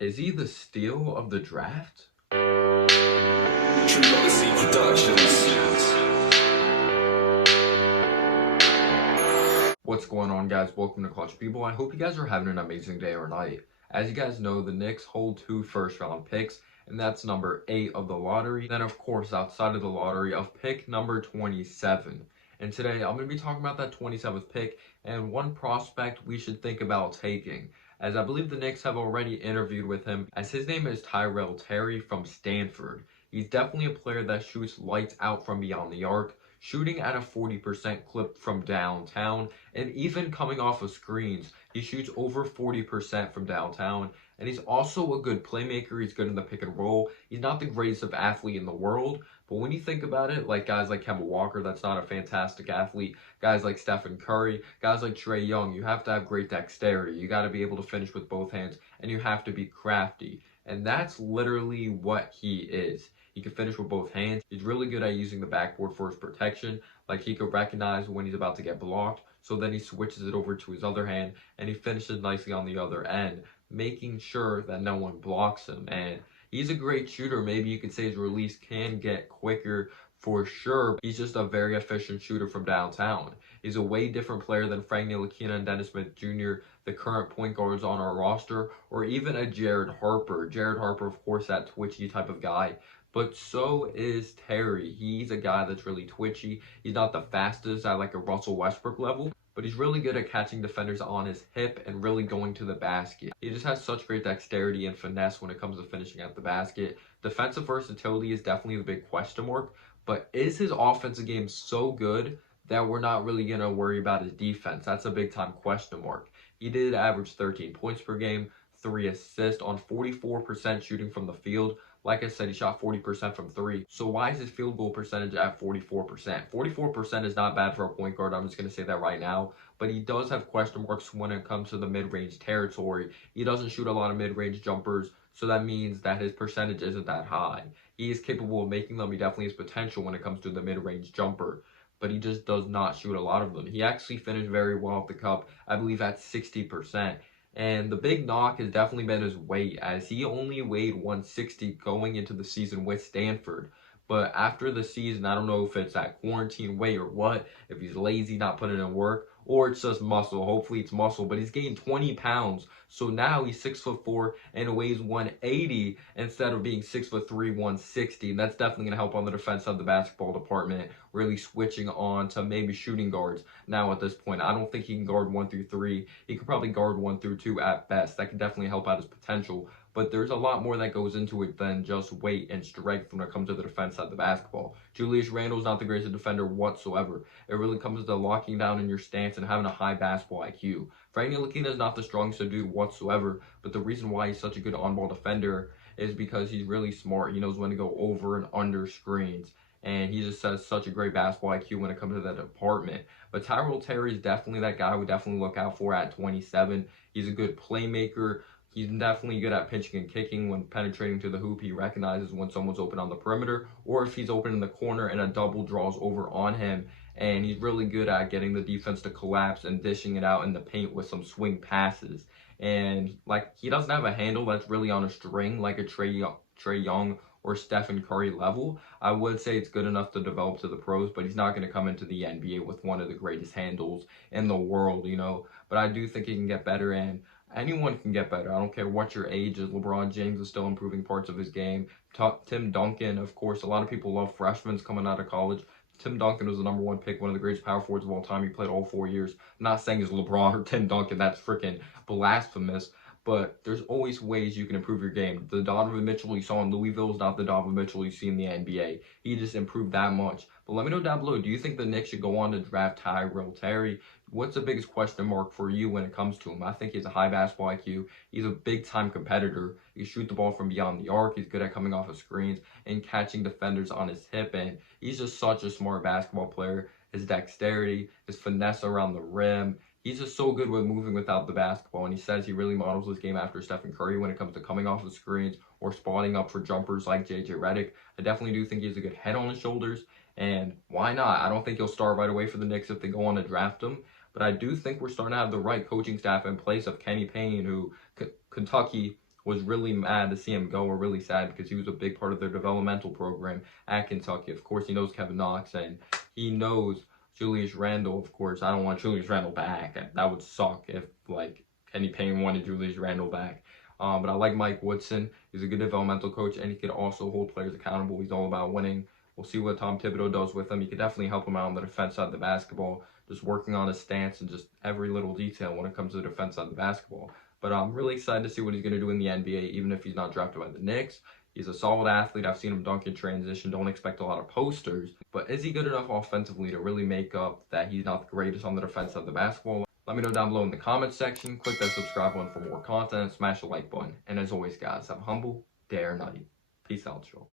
Is he the steal of the draft? What's going on, guys? Welcome to Clutch People. I hope you guys are having an amazing day or night. As you guys know, the Knicks hold 2 first-round picks, and that's number 8 of the lottery. Then, of course, outside of the lottery, of pick number 27. And today, I'm going to be talking about that 27th pick and one prospect we should think about taking, as I believe the Knicks have already interviewed with him, as his name is Tyrell Terry from Stanford. He's definitely a player that shoots lights out from beyond the arc, shooting at a 40% clip from downtown, and even coming off of screens. He shoots over 40% from downtown, and he's also a good playmaker. He's good in the pick and roll. He's not the greatest of athlete in the world, but when you think about it, like guys like Kemba Walker, that's not a fantastic athlete. Guys like Stephen Curry, guys like Trae Young, you have to have great dexterity. You got to be able to finish with both hands, and you have to be crafty. And that's literally what he is. He can finish with both hands. He's really good at using the backboard for his protection. Like, he could recognize when he's about to get blocked, so then he switches it over to his other hand, and he finishes nicely on the other end, making sure that no one blocks him. And he's a great shooter. Maybe you could say his release can get quicker for sure. But he's just a very efficient shooter from downtown. He's a way different player than Frank Ntilikina and Dennis Smith Jr., the current point guards on our roster, or even a Jared Harper. Jared Harper, of course, that twitchy type of guy. But so is Terry. He's a guy that's really twitchy. He's not the fastest at like a Russell Westbrook level, but he's really good at catching defenders on his hip and really going to the basket. He just has such great dexterity and finesse when it comes to finishing at the basket. Defensive versatility is definitely the big question mark, but is his offensive game so good that we're not really going to worry about his defense? That's a big time question mark. He did average 13 points per game, 3 assists on 44% shooting from the field. Like I said, he shot 40% from 3. So why is his field goal percentage at 44%? 44% is not bad for a point guard. I'm just going to say that right now. But he does have question marks when it comes to the mid-range territory. He doesn't shoot a lot of mid-range jumpers, so that means that his percentage isn't that high. He is capable of making them. He definitely has potential when it comes to the mid-range jumper, but he just does not shoot a lot of them. He actually finished very well off the cup, I believe at 60%. And the big knock has definitely been his weight, as he only weighed 160 going into the season with Stanford. But after the season, I don't know if it's that quarantine weight or what, if he's lazy, not putting in work, or it's just muscle. Hopefully it's muscle, but he's gained 20 pounds. So now he's 6'4" and weighs 180 instead of being 6'3", 160. And that's definitely going to help on the defense of the basketball department, really switching on to maybe shooting guards now at this point. I don't think he can guard 1 through 3. He could probably guard 1 through 2 at best. That could definitely help out his potential. But there's a lot more that goes into it than just weight and strength when it comes to the defense side of the basketball. Julius Randle's not the greatest defender whatsoever. It really comes to locking down in your stance and having a high basketball IQ. Frank Ntilikina is not the strongest dude whatsoever, but the reason why he's such a good on-ball defender is because he's really smart. He knows when to go over and under screens, and he just has such a great basketball IQ when it comes to that department. But Tyrell Terry is definitely that guy I would definitely look out for at 27. He's a good playmaker. He's definitely good at pinching and kicking. When penetrating to the hoop, he recognizes when someone's open on the perimeter, or if he's open in the corner and a double draws over on him. And he's really good at getting the defense to collapse and dishing it out in the paint with some swing passes. And like, he doesn't have a handle that's really on a string like a Trae Young or Stephen Curry level. I would say it's good enough to develop to the pros, but he's not going to come into the NBA with one of the greatest handles in the world, you know. But I do think he can get better, and anyone can get better. I don't care what your age is. LeBron James is still improving parts of his game. Tim Duncan, of course, a lot of people love freshmen coming out of college. Tim Duncan was the #1 pick, one of the greatest power forwards of all time. He played all 4 years. I'm not saying he's LeBron or Tim Duncan. That's freaking blasphemous. But there's always ways you can improve your game. The Donovan Mitchell you saw in Louisville is not the Donovan Mitchell you see in the NBA. He just improved that much. But let me know down below, do you think the Knicks should go on to draft Tyrell Terry? What's the biggest question mark for you when it comes to him? I think he's a high basketball IQ. He's a big-time competitor. He can shoot the ball from beyond the arc. He's good at coming off of screens and catching defenders on his hip. And he's just such a smart basketball player. His dexterity, his finesse around the rim. He's just so good with moving without the basketball, and he says he really models his game after Stephen Curry when it comes to coming off the screens or spotting up for jumpers like JJ Redick. I definitely do think he has a good head on his shoulders, and why not? I don't think he'll start right away for the Knicks if they go on to draft him, but I do think we're starting to have the right coaching staff in place of Kenny Payne, who Kentucky was really mad to see him go, or really sad, because he was a big part of their developmental program at Kentucky. Of course, he knows Kevin Knox, and he knows Julius Randle. Of course, I don't want Julius Randle back. That would suck if, like, Kenny Payne wanted Julius Randle back. But I like Mike Woodson. He's a good developmental coach, and he could also hold players accountable. He's all about winning. We'll see what Tom Thibodeau does with him. He could definitely help him out on the defense side of the basketball, just working on his stance and just every little detail when it comes to the defense side of the basketball. But I'm really excited to see what he's going to do in the NBA, even if he's not drafted by the Knicks. He's a solid athlete. I've seen him dunk in transition. Don't expect a lot of posters. But is he good enough offensively to really make up that he's not the greatest on the defense side of the basketball? Let me know down below in the comments section. Click that subscribe button for more content. Smash the like button. And as always, guys, have a humble day or night. Peace out, y'all.